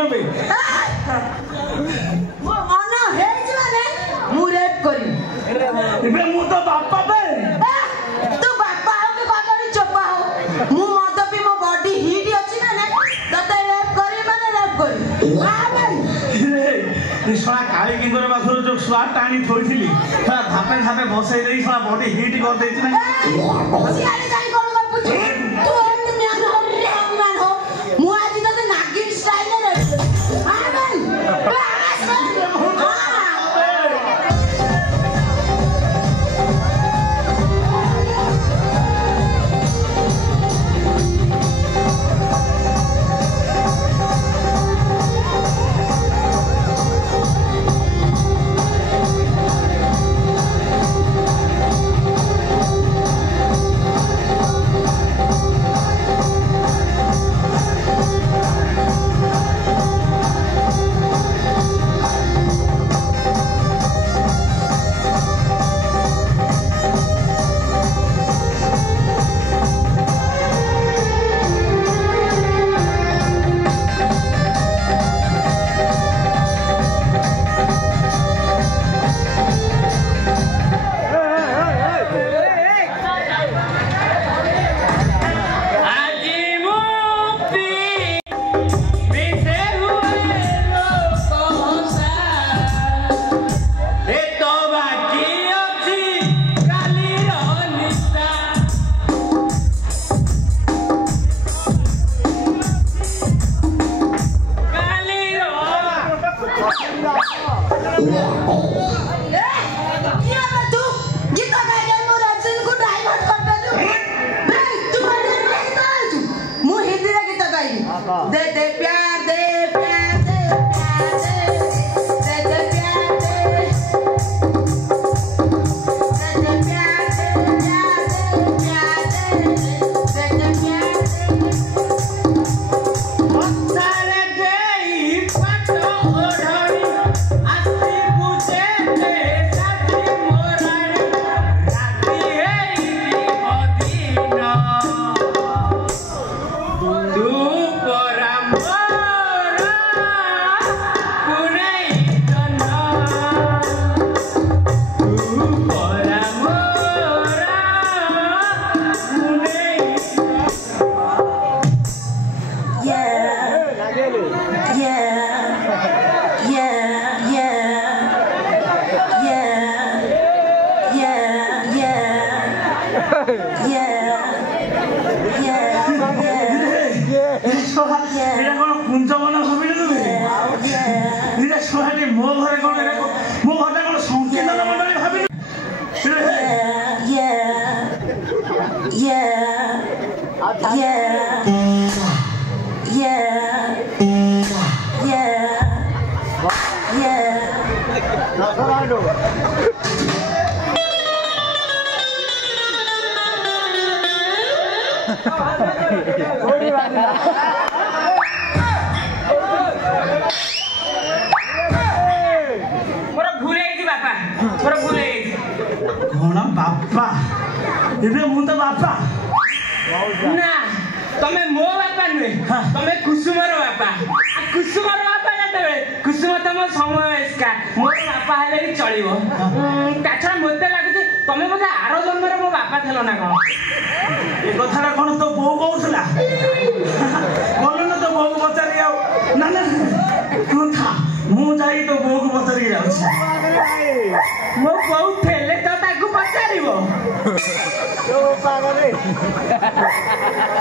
कौन बे मो मन हे माने मु रेप करी इबे मु तो बापा बे तू बापा हो के कतरी चोपा हो मु मद पी मो बॉडी हीट अछि माने तते रेप करी माने रेप करी आ भाई रे सोना काली किंगर पाखर जो स्वाद टाणी थोइथिली थोड़ा धापे धापे बसई देई सोना बॉडी हीट कर देछि ना सियाली जाई कोन पूछ तू एंड म्यान हो मु आज तते नागिन स्टाइल रे आ भाई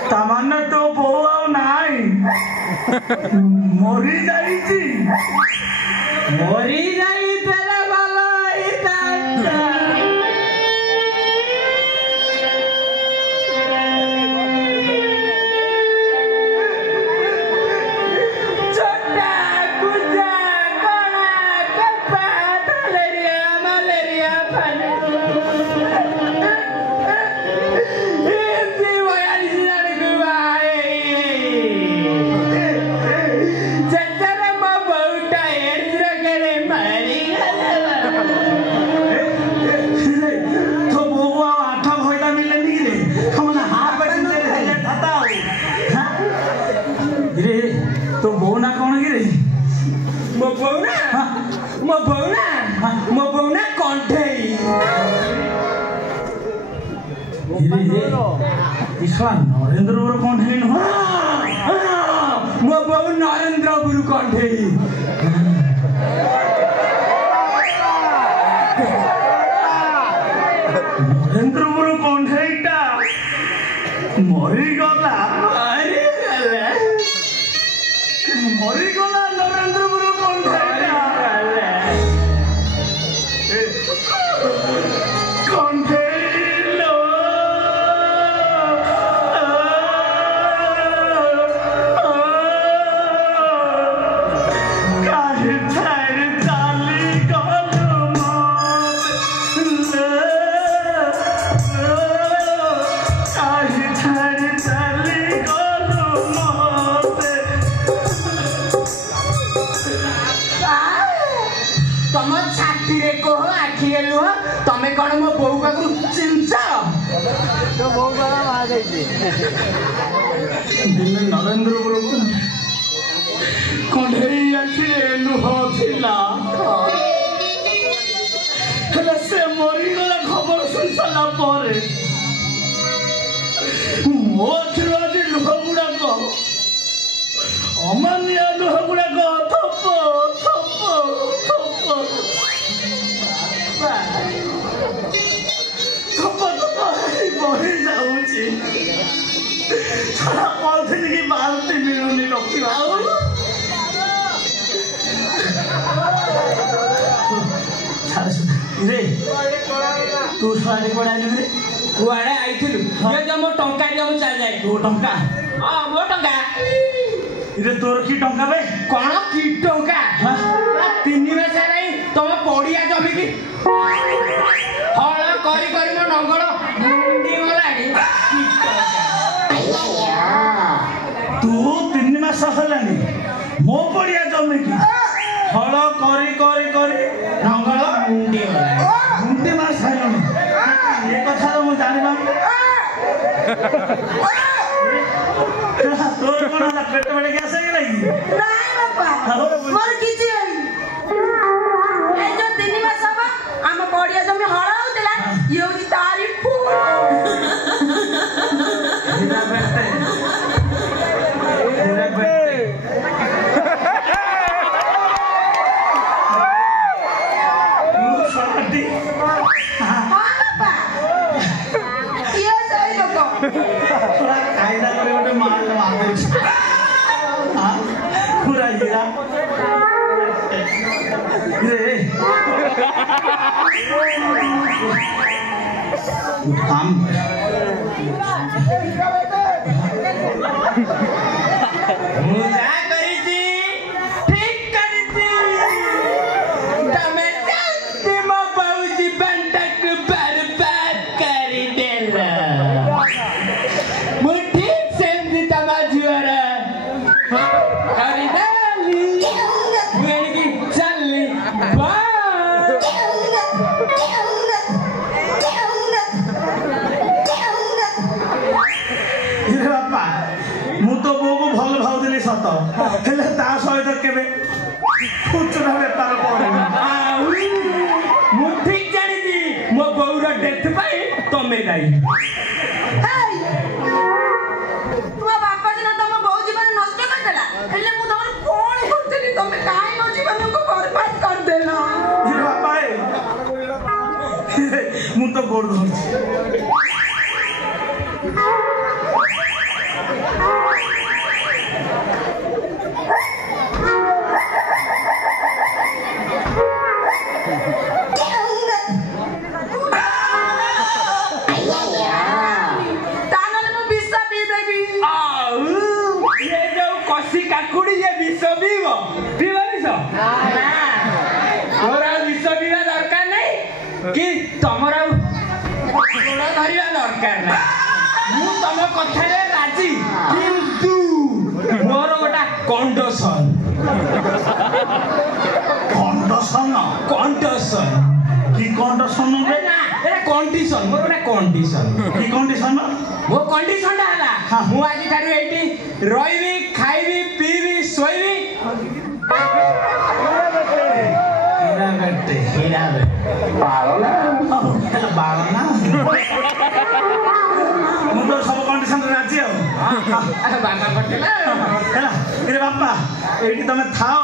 तमन्ना तो बहु आउ नाई मरी जाईची तेरे वाला Bye. रे मो बौना कंठेई ईश्वर नरेंद्र गुरु कंठे नुह मो बौ नरेंद्र गुरु कंठेई नरेंद्र गुरु कंठेईटा मरीगला मरीगला नरेंद्र गुरु कंठेईटा दिने नरेंद्र गुरु कंठेई आखिरे लुह थिला हेले से मरीगला खबर सुन सारा परे मो आखिरो आज लुह गुड़ाक अमानिया लुह गुड़ाक थप थप थप थप थप बही जाऊची सारा पॉलिथिन की बाल्टी मिलूनी रखा रे तू सारी पढ़ाई रे कुआड़े आइथिलु ये जो मो टंका देउ चल जाय तू टंका हां मो टंका रे तोर की टंका बे कोन की टंका तीन मास नहीं तुम पड़िया जमी की हळ करी करी मो नंगळ मुंडी गलानी तू 3 मास हलानी मो पड़िया जमी की हळ करी करी करी नंगळ मुंडी गलानी मुंडी मार साइलनी ये कथा तो मु जानि बा तोर कोन ना पेट में गैस है नहीं नहीं बापा मोर किछि ए जो 3 मास हबा हम पड़िया जमी हळ होतला ये होची तारीफ तेरा बेटे कायदा करे गोटे मार पूरा हीरा रे काम मुजा करिछि ठीक करिछि तमे जानते मो बाबूजी बंटक बर्बाद करि देला मु ठीक सेमती तमा जुआरा करि देली मुएनी की चलली बा बापा मु तो बो को भल भाउदिली सत हेले ता सहित केबे खुचरा बेपार करेनी मु ठीक जानिछि मो बौर डेथ पाई तमे दाई तुम बापा जना तुम बहु जीवन नष्ट कर देला हेले मु तमर कोन होतली तुम काहे मो जीवन को बर्बाद कर देला ये बापा मु तो गोड़ धरछि कि तमर धरिया दरकार ना मु तम कथा रे राजी किंतु मोर गोटा कंडीशन कंडीशन की कंडीशन रे ना ए कंडीशन मोर गोटा कंडीशन की कंडीशन वो कंडीशन ला मु आज थारु एठी रहिबी खाइबी पीबी सोइबी करेक्ट हेरा बाळना ମୁଁ ତ ସବୁ କଣ୍ଡିସନରେ ରାଜି ଆଉ ବାପା ପଠେଇଲା ହେଲା ରେ ବାପା ଏଇଠି ତମେ ଥାଅ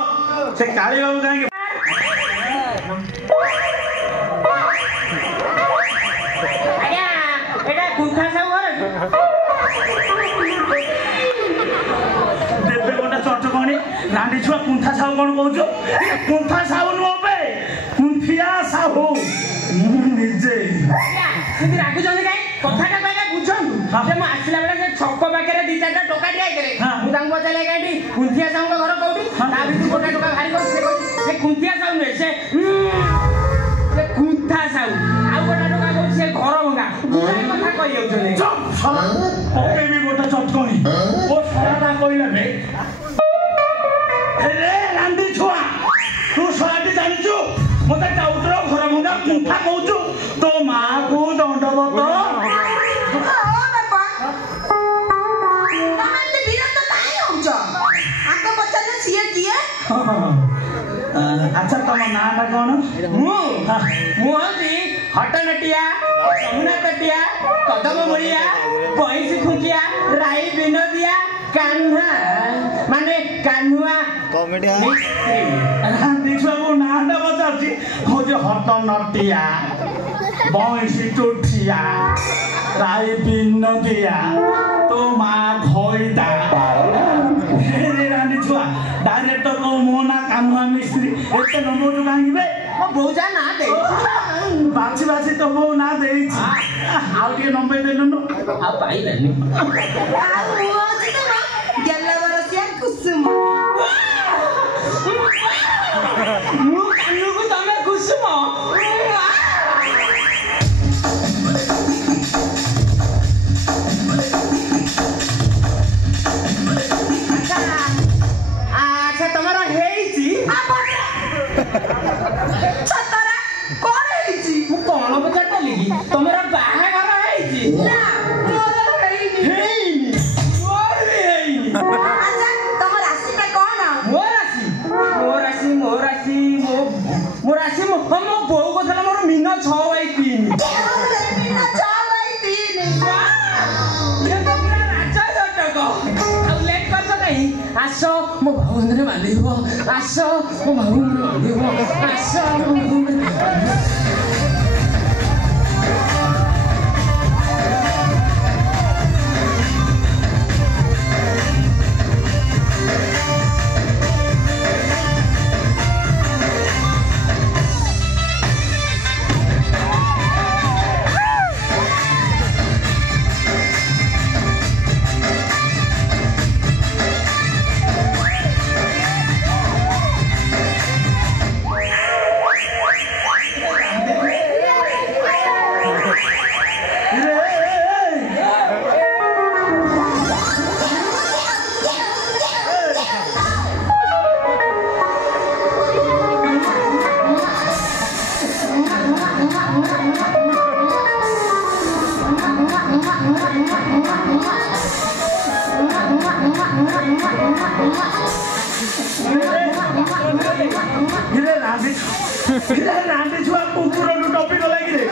ସେ କାଳି ବାବୁ କାହିଁକି ଆଜ୍ଞା ଏଟା କୁଣ୍ଠା ସାହୁ ଘର ଦେବେ ଗୋଟେ ଚଟକଣି ରାଣ୍ଡି ଛୁଆ କୁଣ୍ଠା ସାହୁ କଣ କହୁଛୁ କୁଣ୍ଠା ସାହୁ ନୁହଁ ବେ କୁଣ୍ଠିଆ ସାହୁ ମୁଁ ନିଜେ ସେମିତି ରାଗୁଛନ୍ତି କାଇଁ କଥାଟା କହିଲେ ବୁଝନ୍ତୁ ଯେ ମୁଁ ଆସିଲା ବେଳେ ସେ ଛକ ପାଖରେ 2-4ଟା ଟୋକା ଠିଆ ହେଇଥିଲେ ମୁଁ ତାଙ୍କୁ ପଚାରିଲି କାହିଁକି କୁଣ୍ଠିଆ ସାହୁଙ୍କ ଘର କୋଉଠି ତା ଭିତରୁ ଗୋଟେ ଟୋକା ଭାରି କହୁଛି ସେ କୁଣ୍ଠିଆ ସାହୁ ନୁହେଁ ସେ କୁଣ୍ଠା ସାହୁ ଆଉ ଗୋଟେ ଟୋକା କହୁଛି ସେ ଘର ଭଙ୍ଗା ଗୁଡ଼ାଏ କଥା କହିଯାଉଛନ୍ତି ପକେଇବି ଗୋଟେ ଚଟକଣି ଓ ଶଳାଟା କହିଲା ବେ ରେ ରାଣ୍ଡି ଛୁଆ ତୁ ଶଳାଟି ଜାଣିଛୁ ମତେ ଟାଉଟର ଘର ଭଙ୍ଗା କୁଣ୍ଠା କହୁଛୁ ତୋ ମାକୁ ଦଣ୍ଡବତ ଆଚ୍ଛା ତମ ନାଁଟା କଣ ମୁଁ ହଉଛି ହଟନଟିଆ ଯମୁନା ତଟିଆ କଦମ ମୁଳିଆ ବଇଁଶୀ ଖୁଙ୍କିଆ ରାଇ ବିନୋଦିଆ କାହ୍ନା ମାନେ କାହ୍ନୁଆ ଦେଖିବାକୁ ନାଁଟା ପଚାରୁଛି ହଉଛି ହଟନଟିଆ ବଇଁଶୀ ଚୁଠିଆ ରାଇ ବିନୋଦିଆ ତୋ ମା ଘଇତା ରାଣ୍ଡି ଛୁଆ ଡାଇରେକ୍ଟର କହୁ ମୋ ନା କାହ୍ନୁଆ ମିସ୍ତ୍ରୀ ଏତେ ନମ୍ବର କାହିଁକି ବେ ମୋ ବୋଉ ଯା ନା ଦେଇଛି ବାଛି ବାଛି ତ ବୋଉ ନା ଦେଇଛି ଆଉ ଟିକେ ନମ୍ବର ଦେଲୁନୁ ଆଉ ପାଇଲାନି ମୁଁ କାନୁକୁ ତମେ କୁସୁମ ଆଚ୍ଛା ତମର ହେଇଛି ମୁଁ କଣ ପଚାରିଲି କି ତମର ବାହାଘର ହେଇଛି ହେଇନି ମୋର ବି ହେଇନି ମୋ ରାଶି ମୋ ବୋଉ କଥା ମୋର ମିନ 6/3 ଆସ ମୋ ଭାଉଙ୍ଗରେ ବାନ୍ଧିବ ଆସ ମୋ ଭାଉଙ୍ଗରେ ବାନ୍ଧିବ ଆସ ମୋ ଭାଉଙ୍ଗରେ ରାଣ୍ଡି ଛୁଆ କୁକୁରଠୁ ଟପି ଗଲା କି ରେ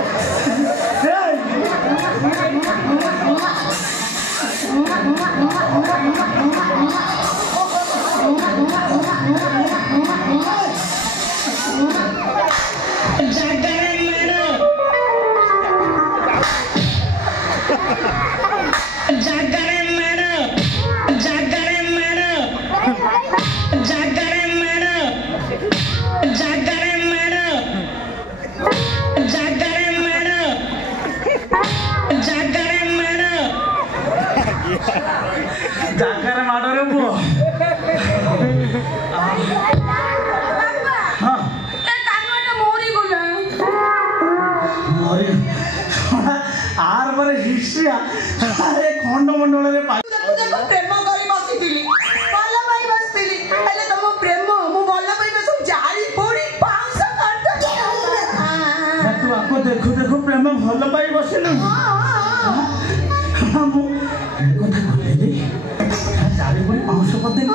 ଜାଗାରେ ମାଡରେ ପୁଅ ଆର ପରେ ହିଷ୍ଟ୍ରି ଖଣ୍ଡମଣ୍ଡଳରେ ପ୍ରେମ କରି ବସିଥିଲି ଭଲ ପାଇ ବସିଥିଲି ହେଲେ ତମ ପ୍ରେମ ମୁଁ ଭଲ ପାଇବା ସବୁ ଜାଳି ପୋଡି ପାଉଁଶ ତୁ ଆକୁ ଦେଖୁ ଦେଖୁ ପ୍ରେମ ଭଲ ପାଇ ବସିଲୁ ମୁଁ କଥା କହିଲି ଜାଳି ପୋଡି ପାଉଁଶ କରିଦେଲି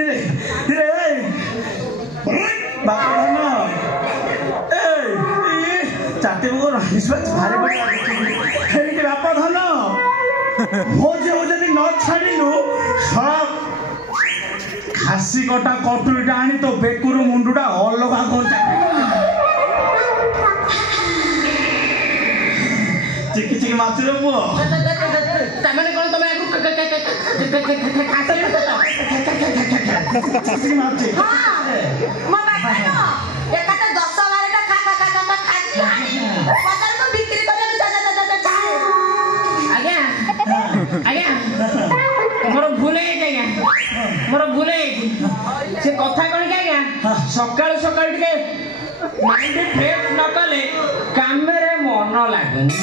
कहनी रे बापा धन चाटे वो रानीश्वर भारी पड़े बापा धन मो जो जब न छाड़ू सब खासी कटा कटुरीटा आनी तो बेकुरु मुंडुटा अलग कर चिकी चिकी माछुर पुओ तमने कोन तमे चिकी माछी हां मो बापा न एकाटा 10 12टा खा खाजी बाजार को बिक्री करे जा आज्ञा मोर भूले से कथा कौन कि आज्ञा सकाल सकाल टे माइंड फ्रेश न कले काम रे मन लागनी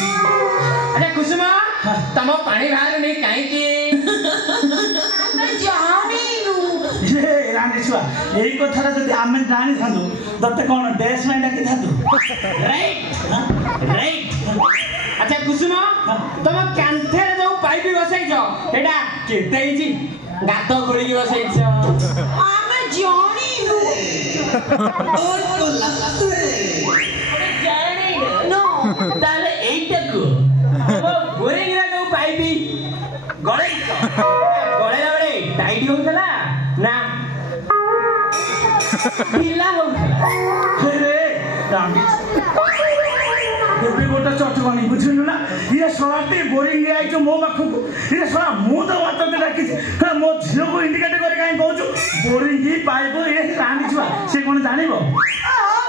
अरे कुसुम तम पानी बाहर नहीं काई की मैं जानी नु ये रानी छुआ एई कथारा जदी आमे जानी थांदु दते कोन देश में डाकी थांदु राइट अच्छा कुसुम तुम कांथेर जो पाइप बसै छ एटा केते इजी गात खोली बसै छ आमे जानी नु और को लागते जानी नो ताले एटा को वो बोरिंग रे जो पाइप गळे गळे टाइट होतला ना ढीला होतला रे रानी गोटे चटकनी बुझलु ना ये सलाटी बोरिंग रे आइछ मो पाखु ये सला मु तो बात दे डाकी मो झियो को इंडिकेट करे काई कहू बोरिंग ही पाइप ये रानी छुआ से कोन जानिबो ओ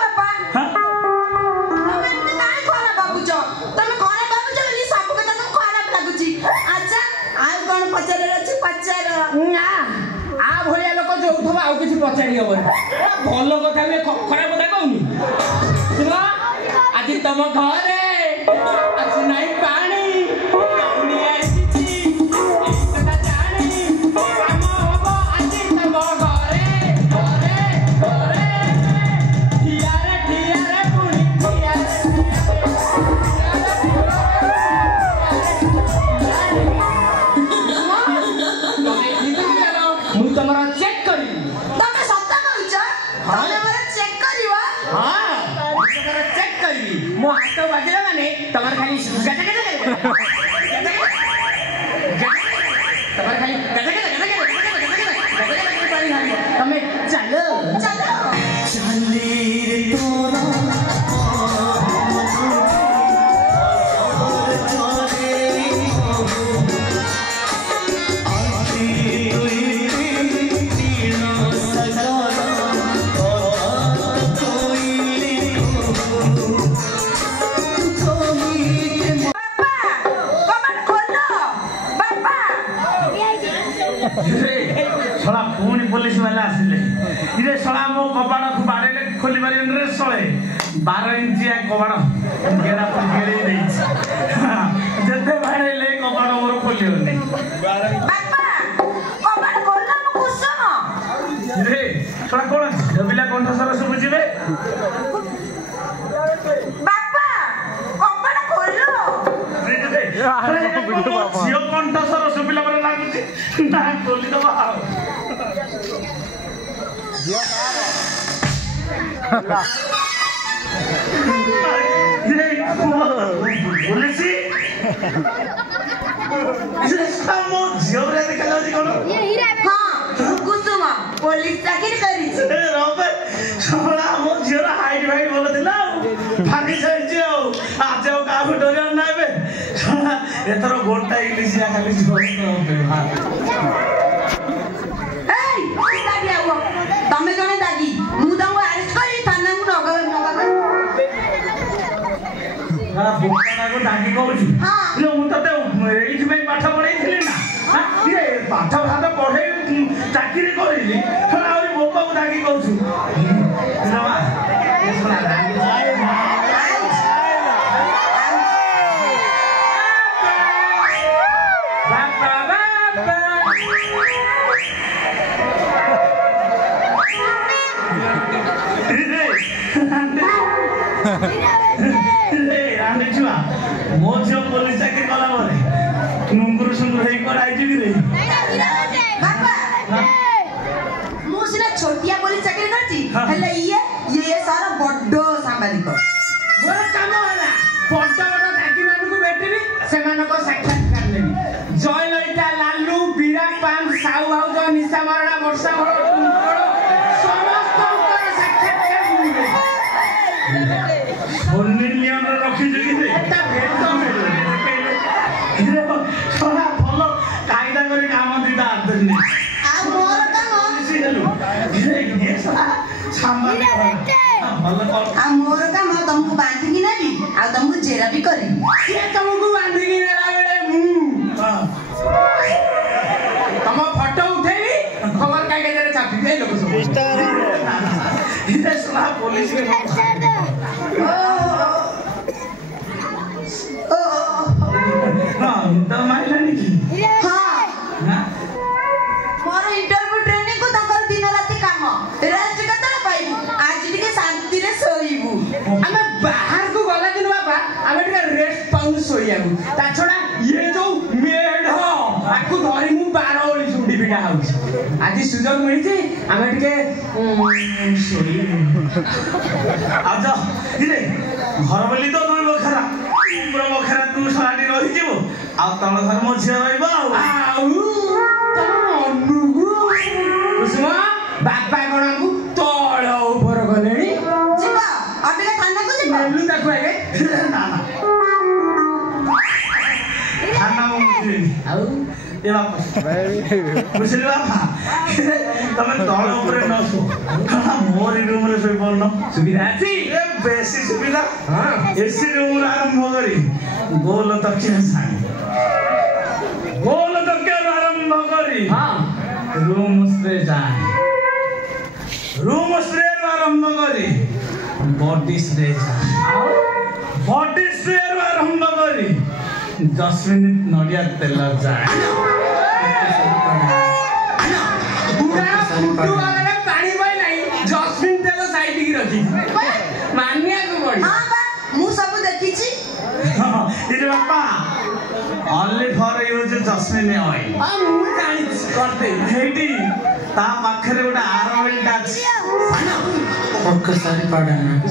बापा हां तमे नाइ कोना बाबूजो तमे कोना बाबूजो बोली सब के तमे खराब लागुची अच्छा आउ कोन पचारे अछि पचार ना आ भलिया लोक जोउथबा आउ किछि पचारि हबो भलो कथा में खराब कथा कहूनी सुन आज तम घरे आज नहीं पानी पानी आइछि एकटा जानी काम हबो आज तम घरे ठियारे पुनी मु तमरा चेक करी तमे सत्ता कहछ तमे हमरा चेक करिवा हां तमरा चेक करी मो हाथ बाजला माने तमर खाली गटा तमर खाली गटा तमे चलो चली रे तोरा सला पुणी पुलिस वाले आसिले इरे सला मो कबाड़ को बाड़े खोली बारी रे सळे 12 इंचिया कबाड़ गेड़ा पर गेड़ी देई जते बाड़े ले कबाड़ मोर खोलियो नै बापा कबाड़ खोलना मु कुसम रे सला कोन जबिला कंठ सर सब बुझिबे बापा कबाड़ खोलो रे जियो कंठ सर सुबिला पर लागुची ना खोली दबा पुलिसी कुसुम पुलिस चाकरी करी झीर हाइट फाइट भल था फागी छाई आज क्या डर ना एथर गोटा इंग्लीश खाली तमे जने दागी मु तंगो अरेस्ट करी थाना मु नगर को डाकी कहूँ मुझे ये पाठ पढ़ाई ना ये पाठ फाठ पढ़े चाकरी करी बोपा को डाकी कहूँ मो झील पुलिस चाकरी कला नुंगुर सुंगुर हो आई रे ଆଉ ମୋର କାମ ତମକୁ ବାନ୍ଧିକି ନେବି ଆଉ ତମକୁ ଜେରା ବି କରିବି ତମକୁ ବାନ୍ଧିକି ନେଲା ବେଳେ ମୁଁ ତମ ଫଟୋ ଉଠେଇବି ଖବର କାଗଜରେ ଛାପିବି ଲୋକ ସବୁ ପୋଲିସ ମାରିଲାନି କି ମୋର ଇଣ୍ଟରଭ୍ୟୁ ଟ୍ରେନିଂ କୁ ତାଙ୍କର ଦିନ ରାତି କାମ ରେଷ୍ଟ କେତେବେଳେ ପାଇବୁ ଆଜି ଟିକେ ଶାନ୍ତିରେ ଶୋଇବୁ ଆମେ ବାହାରକୁ ଗଲା ଦିନ ବାପା ଆମେ ଟିକେ ରେଷ୍ଟ ପାଉନୁ ଶୋଇବାକୁ ତା ଛଡା ଇଏ ଯୋଉ ମେଢ ତାକୁ ଧରି ମୁଁ 12 ଓଳି ସୁଣ୍ଡି ପିଟା ହଉଛି ଆଜି ସୁଯୋଗ ମିଳିଛି ଆମେ ଟିକେ ଆଉ ଘର ବୋଲି ତ ଦୁଇ ବଖରା ଉପର ବଖରା ତୁ ଶଳାଟି ରହିଯିବୁ ଆଉ ତଳ ଘର ମୋ ଝିଅ ରହିବ ବାପା କଣକୁ ତଳ ଉପର ଗଲେଣି ଯିବ ଅବିକା ଥାନାକୁ ଯିବ ନେଲୁ ତାକୁ ଆଗେ ଥାନା ମୁଁ ବୁଝିବିନି ଆଉ ଏ ବାପା ବୁଝିଲି ବାପା ତମେ ତଳ ଉପରେ ନ ଶୁଅ ମୋରି ରୁମରେ ଶୋଇପାରୁନ ସୁବିଧା ଅଛି ବେଶୀ ସୁବିଧା ଏସି ରୁମରୁ ଆରମ୍ଭ କରି ଗୋଲ ତକିଆ ସାଙ୍ଗେ ଗୋଲ ତକିଆରୁ ଆରମ୍ଭ କରି ରୁମ୍ ସ୍ପ୍ରେ ଯାଏ ରୁମ୍ ସ୍ପ୍ରେରୁ ଆରମ୍ଭ କରି ବଡି ସ୍ପ୍ରେ ଯାଏ ବଡି ସ୍ପ୍ରେରୁ ଆରମ୍ଭ କରି 10 ମିନିଟ୍ ନଡ଼ିଆ ତେଲ ଯାଏ ପାଣି ବଇଲାଣି ଜସ୍ମିନ୍ ତେଲ ସାଇଡିକି ରଖିଛି ମାନିବାକୁ ପଡିବ ମୁଁ ସବୁ ଦେଖିଛି ବାପା only for use jasmine oil ମୁଁ ଜାଣିଛି କରିଦେବି ହେଇଟି ତା ପାଖରେ ଗୋଟେ ଆରଏଲଟା ଅଛି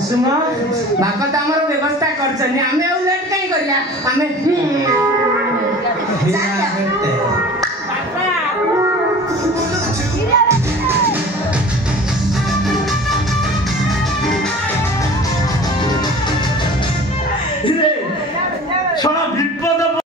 ଶୁଣ ବାପା ତ ଆମର ବ୍ୟବସ୍ଥା କରିଛନ୍ତି ଆମେ ଆଉ ଲେଟ୍ କାହିଁ କରିବା ଆମେ